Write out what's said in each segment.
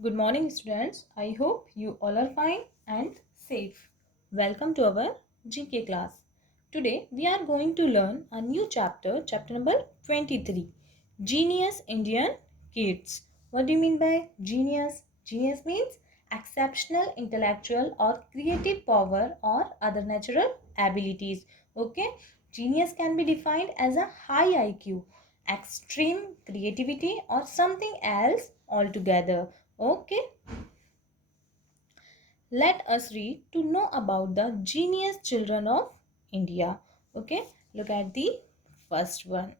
Good morning, students. I hope you all are fine and safe. Welcome to our GK class. Today, we are going to learn a new chapter, chapter number 23 Genius Indian Kids. What do you mean by genius? Genius means exceptional intellectual or creative power or other natural abilities. Okay, genius can be defined as a high IQ, extreme creativity, or something else altogether. Okay, let us read to know about the genius children of India. Okay, look at the first one.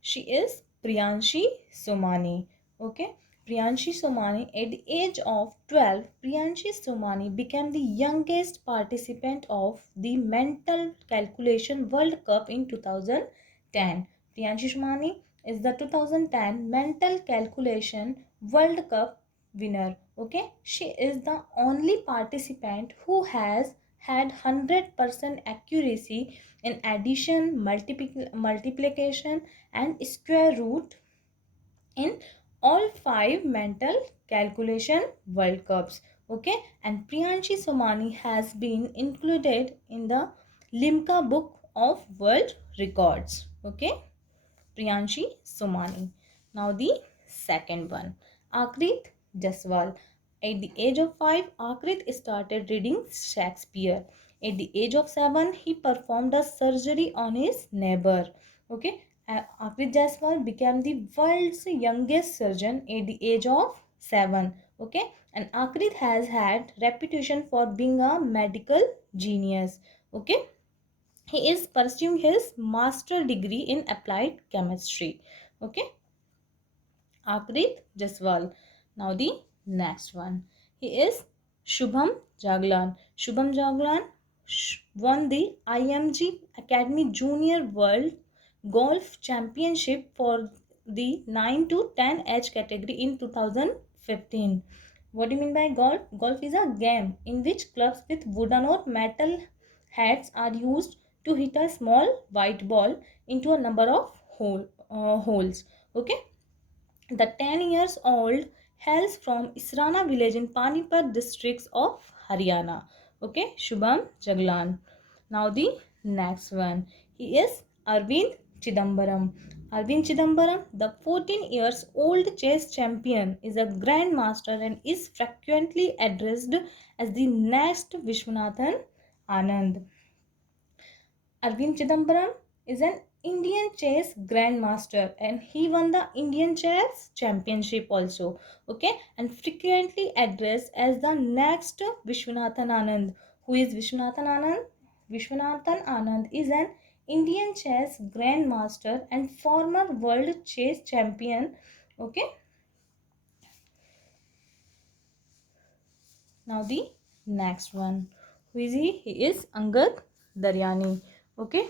She is Priyanshi Somani. Okay, Priyanshi Somani, at the age of 12, Priyanshi Somani became the youngest participant of the Mental Calculation World Cup in 2010. Priyanshi Somani is the 2010 Mental Calculation World Cup winner. Okay, she is the only participant who has had 100% accuracy in addition, multiplication, and square root in all five mental calculation World Cups. Okay, and Priyanshi Somani has been included in the Limca Book of World Records. Okay, Priyanshi Somani. Now the second one, Akrit Jaswal. At the age of 5, Akrit started reading Shakespeare. At the age of 7, he performed a surgery on his neighbor. Okay, Akrit Jaswal became the world's youngest surgeon at the age of 7. Okay, and Akrit has had reputation for being a medical genius. Okay, he is pursuing his master degree in applied chemistry. Okay, Akrit Jaswal. Now the next one. He is Shubham Jaglan. Shubham Jaglan won the IMG Academy Junior World Golf Championship for the 9 to 10 age category in 2015. What do you mean by golf? Golf is a game in which clubs with wooden or metal heads are used to hit a small white ball into a number of holes. Okay, the 10 years old hails from Israna village in Panipat districts of Haryana. Okay, Shubham Jaglan. Now the next one. He is Arvind Chidambaram. Arvind Chidambaram, the 14 years old chess champion, is a grandmaster and is frequently addressed as the next Vishwanathan Anand. Arvind Chidambaram is an Indian chess grandmaster and he won the Indian chess championship also. Okay, and frequently addressed as the next Vishwanathan Anand. Who is Vishwanathan Anand? Vishwanathan Anand is an Indian chess grandmaster and former world chess champion. Okay, now the next one. Who is he? He is Angad Daryani. Okay.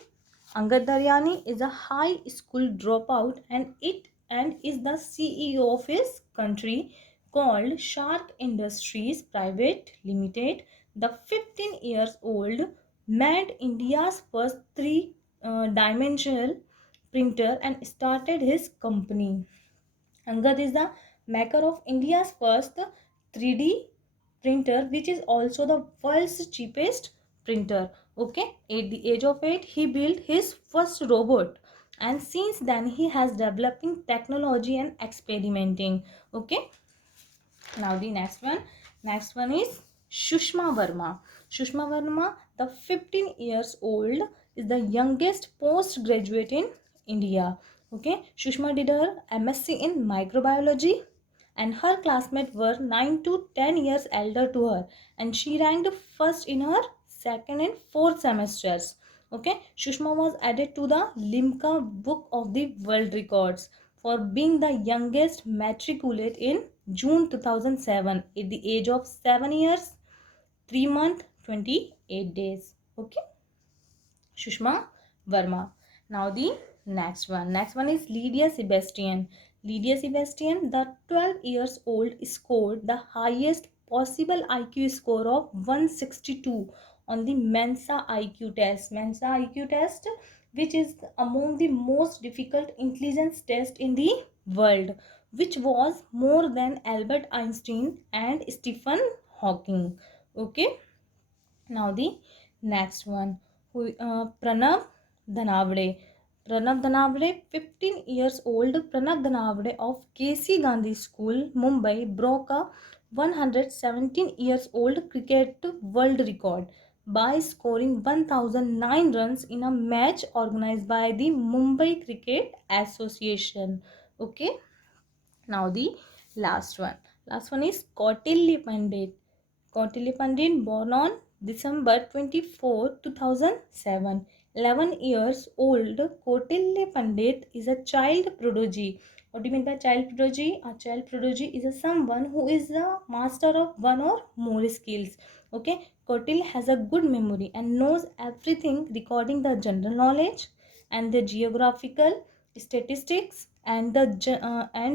Angad Daryani is a high school dropout and is the CEO of his country called Shark Industries Private Limited. The 15 years old made India's first three-dimensional printer and started his company. Angad is the maker of India's first 3D printer, which is also the world's cheapest printer. Okay, at the age of 8, he built his first robot, and since then he has developing technology and experimenting. Okay, now the next one is Shushma Verma. Shushma Verma, the 15 years old, is the youngest postgraduate in India. Okay, Shushma did her MSc in microbiology and her classmates were 9 to 10 years elder to her, and she ranked first in her second and fourth semesters. Okay, Shushma was added to the Limca Book of the World Records for being the youngest matriculate in June 2007 at the age of 7 years, 3 months, 28 days. Okay, Shushma Verma. Now the next one. Next one is Lydia Sebastian. Lydia Sebastian, the 12 years old, scored the highest possible IQ score of 162 on the Mensa IQ test. Mensa IQ test, which is among the most difficult intelligence test in the world, which was more than Albert Einstein and Stephen Hawking. Okay, now the next one, Pranav Dhanavade. Pranav Dhanavade, 15 years old Pranav Dhanavade of KC Gandhi School, Mumbai, broke a 117 years old cricket world record by scoring 1009 runs in a match organized by the Mumbai Cricket Association. Okay, now the last one. Last one is Kautilya Pandit. Kautilya Pandit, born on December 24, 2007. 11 years old, Kautilya Pandit is a child prodigy. What do you mean by child prodigy? A child prodigy is a someone who is a master of one or more skills. Okay, Kautilya has a good memory and knows everything regarding the general knowledge and the geographical statistics and the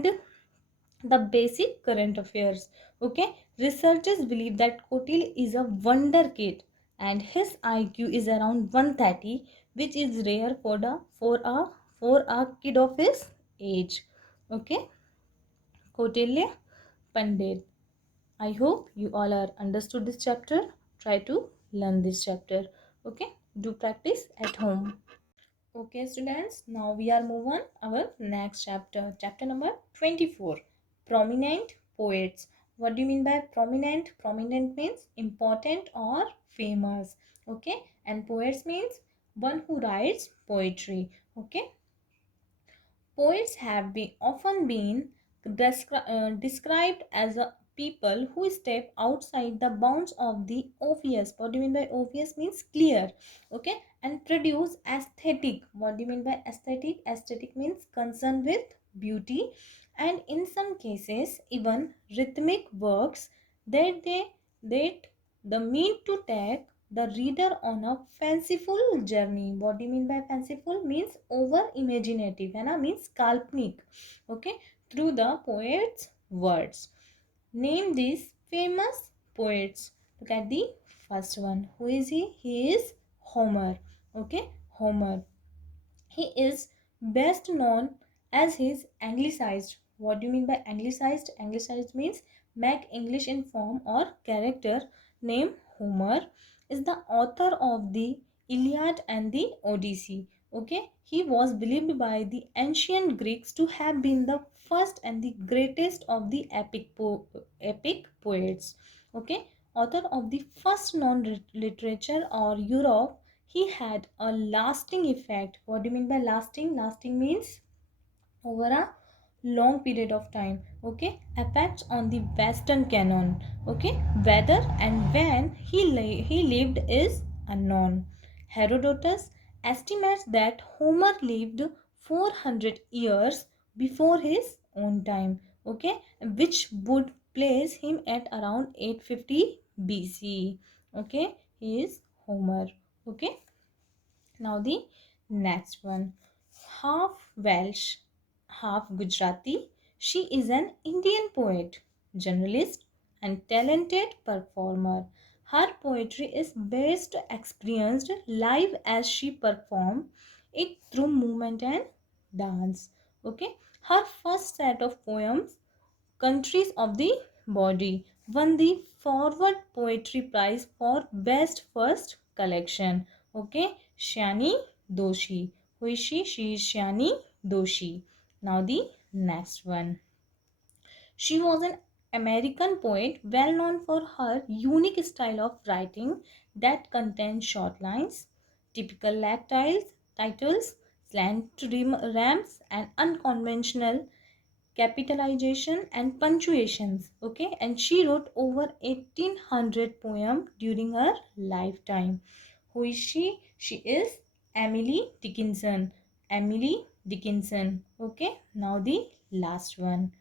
basic current affairs. Okay, researchers believe that Kotil is a wonder kid and his IQ is around 130, which is rare for a kid of his age. Okay, Kautilya Pandit. I hope you all are understood this chapter. Try to learn this chapter. Okay, do practice at home. Okay, students, now we are move on our next chapter. Chapter number 24. Prominent poets. What do you mean by prominent? Prominent means important or famous. Okay, and poets means one who writes poetry. Okay, poets have often been described as a people who step outside the bounds of the obvious. What do you mean by obvious? Means clear. Okay, and produce aesthetic. What do you mean by aesthetic? Aesthetic means concern with beauty, and in some cases even rhythmic works that the mean to take the reader on a fanciful journey. What do you mean by fanciful? Means over imaginative, है ना, means काल्पनिक. Okay, through the poet's words. Name these famous poets. Look at the first one. Who is he? He is Homer. Okay, Homer. He is best known as his anglicized. What do you mean by anglicized? Anglicized means make English in form or character name. Homer is the author of the Iliad and the Odyssey. Okay, he was believed by the ancient Greeks to have been the first and the greatest of the epic poets. Okay, author of the first known literature or Europe. He had a lasting effect. What do you mean by lasting? Lasting means over a long period of time. Okay, effects on the Western canon. Okay, whether and when he lived is unknown. Herodotus estimates that Homer lived 400 years before his own time. Okay, which would place him at around 850 BC. Okay, he is Homer. Okay, now the next one. Half Welsh, half Gujarati, she is an Indian poet, journalist, and talented performer. Her poetry is best experienced live as she performs it through movement and dance. Okay, her first set of poems, Countries of the Body, won the Forward Poetry Prize for Best First Collection. Okay, Shani Doshi. Who is she? She is Shani Doshi. Now the next one. She was an American poet well known for her unique style of writing that contains short lines, typical titles, slant rams, and unconventional capitalization and punctuations. Okay, and she wrote over 1800 poems during her lifetime. Who is she? She is Emily Dickinson. Emily Dickinson. Okay, now the last one.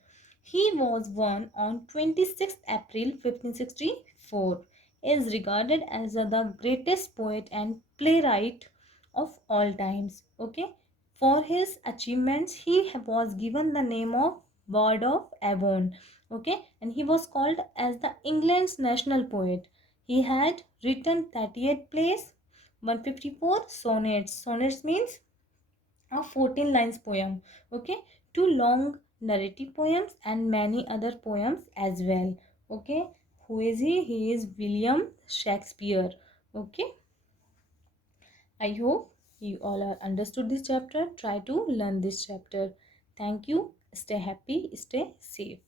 He was born on 26th April 1564. Is regarded as the greatest poet and playwright of all times. Okay, for his achievements he was given the name of Bard of Avon. Okay, and he was called as the England's national poet. He had written 38 plays, 154 sonnets. Sonnets means a 14 lines poem. Okay, two long narrative poems and many other poems as well. Okay, who is he? He is William Shakespeare. Okay, I hope you all are understood this chapter. Try to learn this chapter. Thank you. Stay happy, stay safe.